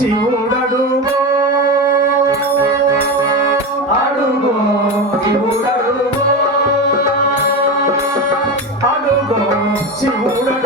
శివుడడు అడుగో శివుడడు అడుగో శివుడడు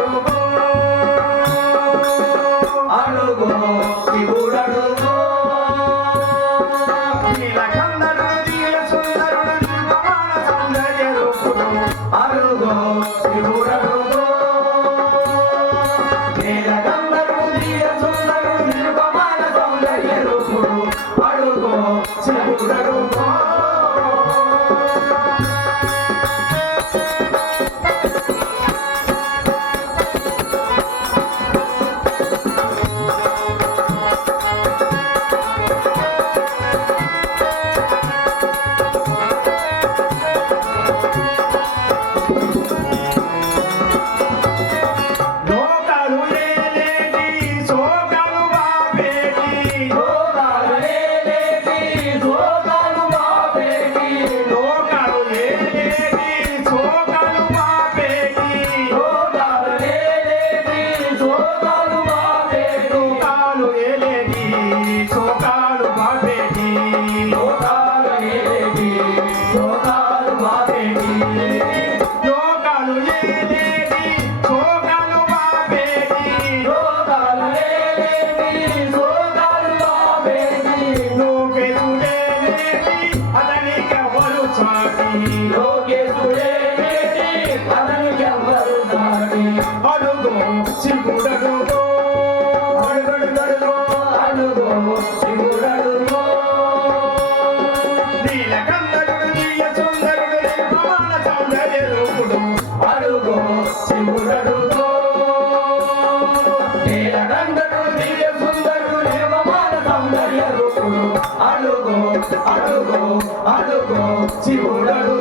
అడుగు అడుగు అడుగో శివుడడు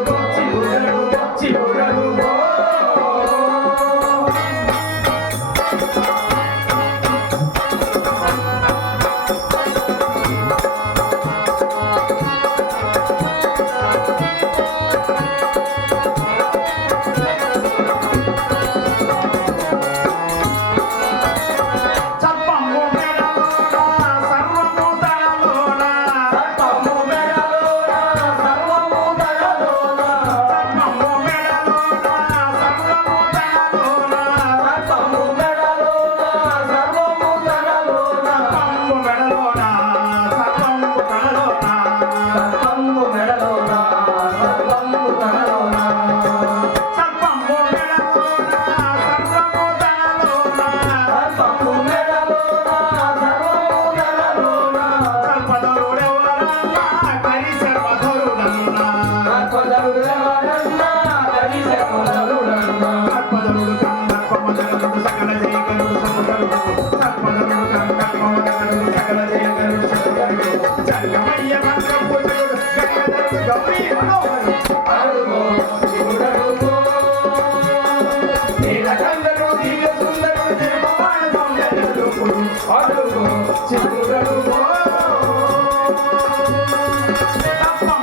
Tá bom.